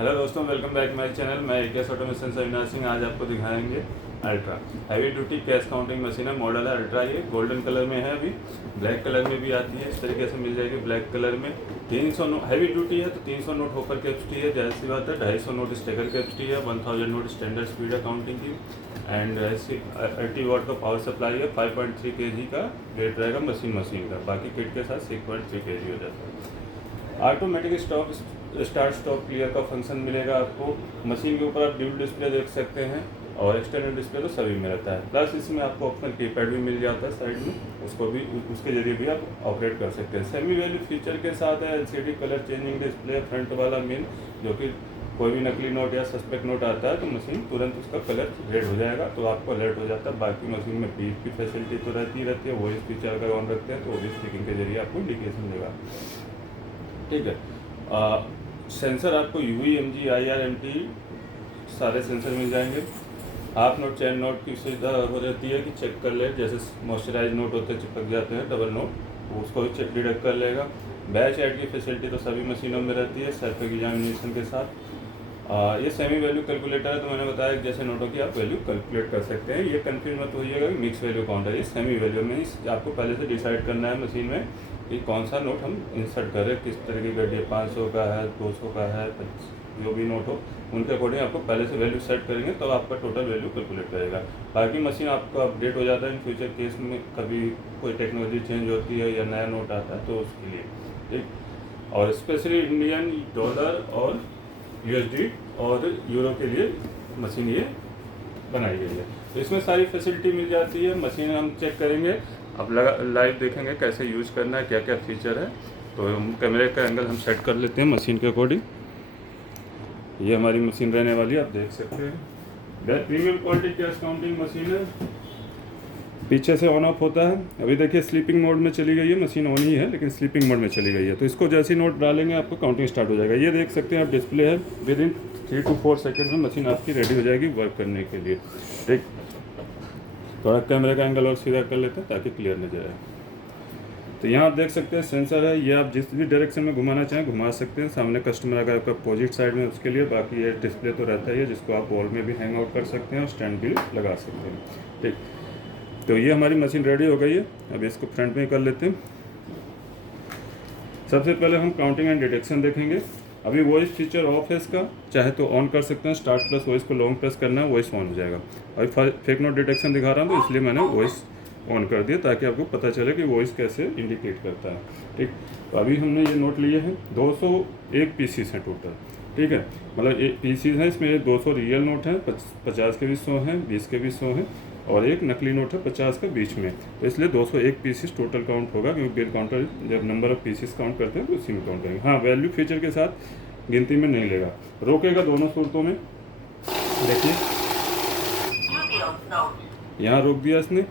Hello दोस्तों, welcome back my channel. मैं AKS automation से अविनाश सिंह। आज आपको दिखाएंगे ultra heavy duty cash counting machine है। मॉडल है अल्ट्रा। ये गोल्डन कलर में है, अभी ब्लैक कलर में भी आती है। इस तरीके से मिल जाएगी ब्लैक कलर में। 300 नोट हैवी ड्यूटी है तो 300 नोट होकर कैपेसिटी है, जाहिर सी बात है। 250 नोट स्टेकर कैपेसिटी है, 1000 नोट स्टैंडर्ड स्पीड है काउंटिंग की। एंड 80 वाट का पावर सप्लाई है। 5.3 kg का वेट रहेगा मशीन का। बाकी किट के साथ 6.3 kg हो जाता है। ऑटोमेटिक स्टार्ट स्टॉप क्लियर का फंक्शन मिलेगा आपको। मशीन के ऊपर आप ड्यूल डिस्प्ले देख सकते हैं और एक्सटर्नल डिस्प्ले तो सभी में रहता है। प्लस इसमें आपको ऑप्शनल कीपैड भी मिल जाता है साइड में, उसको भी उसके जरिए भी आप ऑपरेट कर सकते हैं। सेमी वैल्यू फीचर के साथ है। LCD colour changing display front वाला मेन, जो कि कोई भी नकली नोट या सस्पेक्ट नोट आता है तो मशीन तुरंत उसका कलर रेड हो जाएगा, तो आपको अलर्ट हो जाता है। बाकी मशीन में बीप की फैसिलिटी तो रहती है। वॉइस फीचर अगर ऑन रखते हैं तो वॉइस स्पीकिंग के जरिए आपको इंडिकेशन देगा। ठीक है। सेंसर आपको UV, MG, IR, MT सारे सेंसर मिल जाएंगे। हाफ नोट, चैन नोट की सुविधा हो रहती है कि चेक कर ले, जैसे मॉइस्चराइज नोट होते हैं चिपक जाते हैं डबल नोट, उसको भी चेक डिटेक्ट कर लेगा। बैच ऐड की फैसिलिटी तो सभी मशीनों में रहती है सेल्फ एग्जामिनेशन के साथ। ये सेमी वैल्यू कैलकुलेटर है, तो मैंने बताया कि जैसे नोटों की आप वैल्यू कैलकुलेट कर सकते हैं। ये कन्फ्यूज मत होइएगा कि मिक्स वैल्यू काउंटर, ये सेमी वैल्यू में आपको पहले से डिसाइड करना है मशीन में कि कौन सा नोट हम इंसर्ट करें, किस तरह की गड्डी, 500 का है, 200 का है, जो भी नोट हो उनके अकॉर्डिंग आपको पहले से वैल्यू सेट करेंगे तो आपका टोटल वैल्यू कैलकुलेट करेगा। बाकी मशीन आपका अपडेट हो जाता है इन फ्यूचर केस में, कभी कोई टेक्नोलॉजी चेंज होती है या नया नोट आता है तो उसके लिए। ठीक। और स्पेशली इंडियन डॉलर और USD और यूरो के लिए मशीन ये बनाई गई है, तो इसमें सारी फैसिलिटी मिल जाती है। मशीन हम चेक करेंगे, अब लाइव देखेंगे कैसे यूज़ करना है, क्या क्या फीचर है। तो हम कैमरे का एंगल हम सेट कर लेते हैं मशीन के अकॉर्डिंग। ये हमारी मशीन रहने वाली है, आप देख सकते हैं। Premium quality cash counting machine है। पीछे से ऑन ऑफ होता है। अभी देखिए स्लीपिंग मोड में चली गई है, मशीन ऑन ही है लेकिन स्लीपिंग मोड में चली गई है। तो इसको जैसे ही नोट डालेंगे आपको काउंटिंग स्टार्ट हो जाएगा। ये देख सकते हैं आप, डिस्प्ले है। विद इन 3 to 4 सेकेंड में मशीन आपकी रेडी हो जाएगी वर्क करने के लिए। ठीक। थोड़ा कैमरे का एंगल और सीधा कर लेते हैं ताकि क्लियर नजर आए। तो यहाँ आप देख सकते हैं सेंसर है। ये आप जिस भी डायरेक्शन में घुमाना चाहें घुमा सकते हैं। सामने कस्टमर अगर आपका अपोजिट साइड में उसके लिए, बाकी ये डिस्प्ले तो रहता है जिसको आप वॉल में भी हैंग आउट कर सकते हैं और स्टैंड भी लगा सकते हैं। ठीक। तो ये हमारी मशीन रेडी हो गई है। अब इसको फ्रंट में कर लेते हैं। सबसे पहले हम काउंटिंग एंड डिटेक्शन देखेंगे। अभी वॉइस फीचर ऑफ है इसका, चाहे तो ऑन कर सकते हैं। स्टार्ट प्लस वॉइस को लॉन्ग प्रेस करना है, वॉइस ऑन हो जाएगा। अभी फेक नोट डिटेक्शन दिखा रहा हूँ तो इसलिए मैंने वॉइस ऑन कर दिया ताकि आपको पता चले कि वॉइस कैसे इंडिकेट करता है। ठीक। तो अभी हमने ये नोट लिए हैं, 201 पीसीस हैं टोटल। ठीक है, मतलब एक पीसीस हैं, इसमें 200 रियल नोट हैं, 50 के भी 100 हैं, 20 के भी 100 हैं और एक नकली नोट है 50 का बीच में। तो इसलिए 201 पीसीस टोटल काउंट होगा, क्योंकि बिल काउंटर जब नंबर ऑफ पीसीस काउंट करते हैं तो उसी में काउंट करेंगे। हाँ, वैल्यू फीचर के साथ गिनती में नहीं लेगा, रोकेगा दोनों सूरतों में। देखिए यहाँ रोक दिया इसने।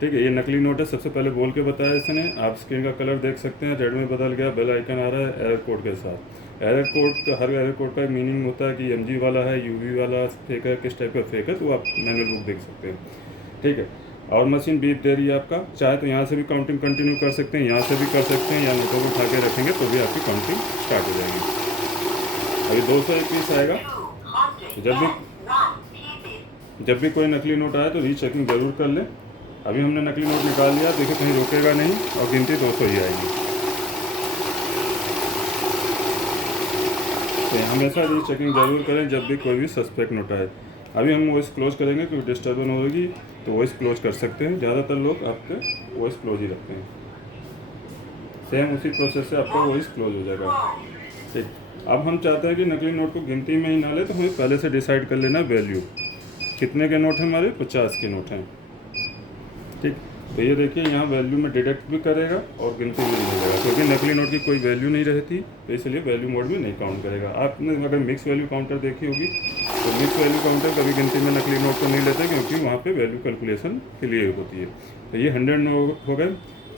ठीक है, ये नकली नोट है, सबसे पहले बोल के बताया इसने। आप स्क्रीन का कलर देख सकते हैं, रेड में बदल गया, बेल आइकन आ रहा है एरर कोड के साथ। एरर कोड का, हर एरर कोड का मीनिंग होता है कि MG वाला है, UV वाला फेक है, किस टाइप का फेक है, तो आप मैनुअल बुक देख सकते हैं। ठीक है। और मशीन बीप दे रही है आपका। चाहे तो यहाँ से भी काउंटिंग कंटिन्यू कर सकते हैं, यहाँ से भी कर सकते हैं, या नोटों को उठा के रखेंगे तो भी आपकी काउंटिंग स्टार्ट हो जाएगी। अभी 201 पीस आएगा। जब भी कोई नकली नोट आए तो रीचेकिंग ज़रूर कर लें। अभी हमने नकली नोट निकाल लिया, देखिए कहीं रोकेगा नहीं और गिनती 200 ही आएगी। तो हमेशा रीचेकिंग ज़रूर करें जब भी कोई भी सस्पेक्ट नोट आए। अभी हम वॉइस क्लोज करेंगे, क्योंकि डिस्टर्बेंस होगी तो वॉइस क्लोज कर सकते हैं। ज़्यादातर लोग आपके वॉइस क्लोज ही रखते हैं। सेम उसी प्रोसेस से आपका वॉइस क्लोज हो जाएगा। ठीक। अब हम चाहते हैं कि नकली नोट को गिनती में ही ना ले, तो हमें पहले से डिसाइड कर लेना वैल्यू। कितने के नोट हैं हमारे? 50 के नोट हैं। ठीक। तो ये देखिए यहाँ वैल्यू में डिटेक्ट भी करेगा और गिनती में नहीं लेगा, क्योंकि नकली नोट की कोई वैल्यू नहीं रहती, तो इसलिए वैल्यू मोड में नहीं काउंट करेगा। आपने अगर मिक्स वैल्यू काउंटर देखी होगी तो मिक्स वैल्यू काउंटर कभी गिनती में नकली नोट को नहीं लेते, क्योंकि वहाँ पे वैल्यू कैलकुलेशन के लिए होती है। तो ये 100 नोट हो गए।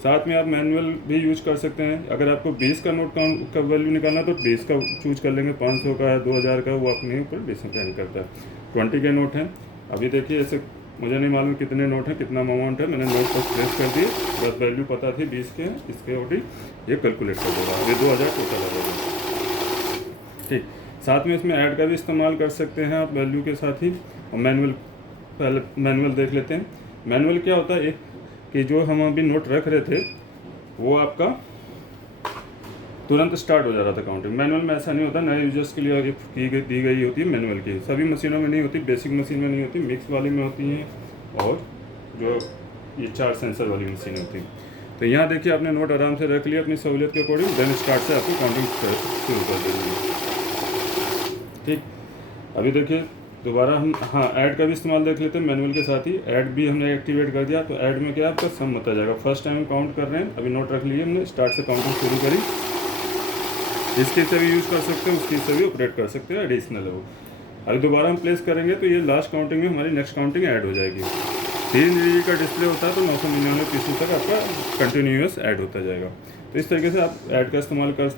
साथ में आप मैनुअल भी यूज कर सकते हैं। अगर आपको 20 का नोट का वैल्यू निकालना तो 20 का चूज कर लेंगे, 500 का, 2000 का, वो अपने ऊपर डिपेंड करता है। 20 के नोट हैं। अभी देखिए ऐसे मुझे नहीं मालूम कितने नोट हैं, कितना अमाउंट है, मैंने नोट पर प्रेस कर दिए, बस वैल्यू पता थी 20 के हैं, इसके अकॉर्डिंग ये कैलकुलेट कर देगा। ये 2000 टोटल आ जाएगा। ठीक। साथ में इसमें ऐड का भी इस्तेमाल कर सकते हैं आप वैल्यू के साथ ही। और मैनुअल, पहले मैनुअल देख लेते हैं। मैनुअल क्या होता है, एक कि जो हम अभी नोट रख रहे थे वो आपका तुरंत स्टार्ट हो जा रहा था काउंटिंग। मैनुअल में ऐसा नहीं होता, नए यूजर्स के लिए दी गई होती है मैनुअल की। सभी मशीनों में नहीं होती, बेसिक मशीन में नहीं होती, मिक्स वाली में होती हैं और जो ये 4 सेंसर वाली मशीन होती है। तो यहाँ देखिए आपने नोट आराम से रख लिया अपनी सहूलियत के अकॉर्डिंग, देन स्टार्ट से आपको काउंटिंग शुरू कर देंगे। ठीक, अभी देखिए दोबारा हम ऐड का भी इस्तेमाल देख लेते हैं मैनुअल के साथ ही। ऐड भी हमने एक्टिवेट कर दिया, तो ऐड में क्या आपका सम बता जाएगा। फर्स्ट टाइम हम काउंट कर रहे हैं, अभी नोट रख लिए हमने, स्टार्ट से काउंटिंग शुरू करी। इसके से भी यूज़ कर सकते हैं, उसके से भी ऑपरेट कर सकते हैं, एडिशनल है वो। अभी दोबारा हम प्लेस करेंगे तो ये लास्ट काउंटिंग में हमारी नेक्स्ट काउंटिंग ऐड हो जाएगी। 3 GB का डिस्प्ले होता है तो 999 पीसी तक आपका कंटिन्यूस ऐड होता जाएगा। तो इस तरीके से आप ऐड का इस्तेमाल कर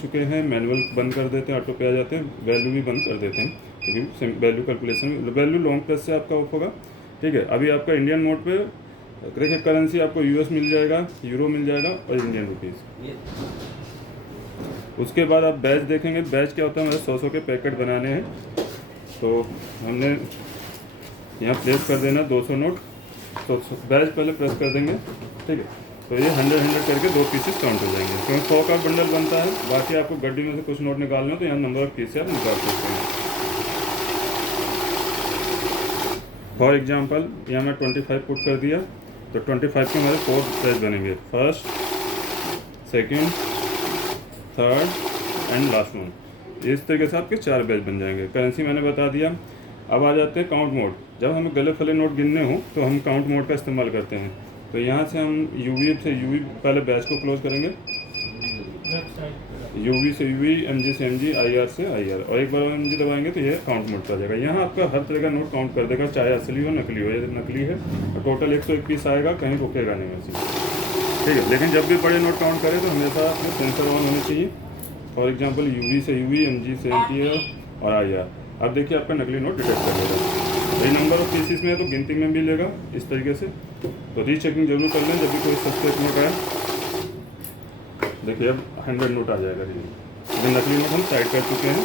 चुके हैं। मैनुअल बंद कर देते हैं, ऑटो पे आ जाते हैं, वैल्यू भी बंद कर देते हैं क्योंकि वैल्यू कैलकुलेशन में वैल्यू लॉन्ग प्रेस से आपका ऑफ होगा। ठीक है, अभी आपका इंडियन मोड पे देखिए करेंसी आपको यूएस मिल जाएगा, यूरो मिल जाएगा और इंडियन रुपीज़। उसके बाद आप बैच देखेंगे। बैच क्या होता है, हमारे 100 के पैकेट बनाने हैं, तो हमने यहाँ प्लेस कर देना 200 नोट। तो बैच पहले प्रेस कर देंगे। ठीक है, तो ये 100 करके 2 पीसेस काउंट हो जाएंगे क्योंकि 100 का बंडल बनता है। बाकी आपको गड्डी में से कुछ नोट निकालना हो तो यहाँ नंबर ऑफ पीस से आप निकाल सकते हैं। फॉर एग्जांपल यहाँ मैं 25 पुट कर दिया, तो 25 के हमारे 4 बैच बनेंगे, first, second, third and last one. इस तरीके से आपके 4 बैच बन जाएंगे। करेंसी मैंने बता दिया। अब आ जाते हैं काउंट मोड। जब हमें गले फले नोट गिनने हो तो हम काउंट मोड का इस्तेमाल करते हैं। तो यहाँ से हम यूवी से यूवी पहले बैच को क्लोज करेंगे, यूवी से यूवी, एमजी से एमजी, आईआर से आईआर, और एक बार एमजी दबाएंगे तो ये काउंट मोड पर आ जाएगा। यहाँ आपका हर तरह का नोट काउंट कर देगा, चाहे असली हो नकली हो। ये नकली है और टोटल 101 पीस आएगा, कहीं रुकेगा नहीं वैसे। ठीक है, लेकिन जब भी बड़े नोट काउंट करें तो हमेशा अपने सेंसर ऑन होने चाहिए। फॉर एग्जाम्पल यूवी से यूवी, एमजी से एमजी और आईआर। अब देखिए आपका नकली नोट डिटेक्ट कर लेगा। ये नंबर ऑफ पीसीस में है तो गिनती में भी लेगा इस तरीके से। तो रीचेकिंग जरूर कर लें जब भी कोई सस्पेक्ट नोट आए। देखिए अब 100 नोट आ जाएगा। लेकिन नकली नोट हम साइड कर चुके हैं।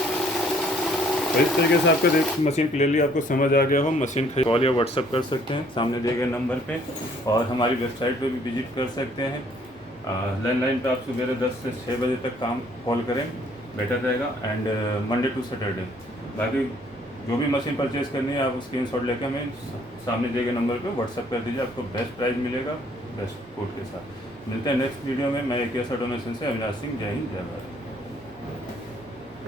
तो इस तरीके से आपका मशीन क्लियरली आपको समझ आ गया हो। मशीन कॉल या व्हाट्सअप कर सकते हैं सामने दिए गए नंबर पे, और हमारी वेबसाइट पे भी विजिट कर सकते हैं। लैंडलाइन पे आप सुबह 10 से 6 बजे तक काम कॉल करें, बेटर रहेगा। And Monday to Saturday. बाकी जो भी मशीन परचेज करनी है आप स्क्रीनशॉट लेकर हमें सामने दिए गए नंबर पे व्हाट्सअप कर दीजिए, आपको बेस्ट प्राइस मिलेगा बेस्ट कोड के साथ। मिलते हैं नेक्स्ट वीडियो में। मैं AKS ऑटोमेशन से अविनाश सिंह। जय हिंद, जय भारत।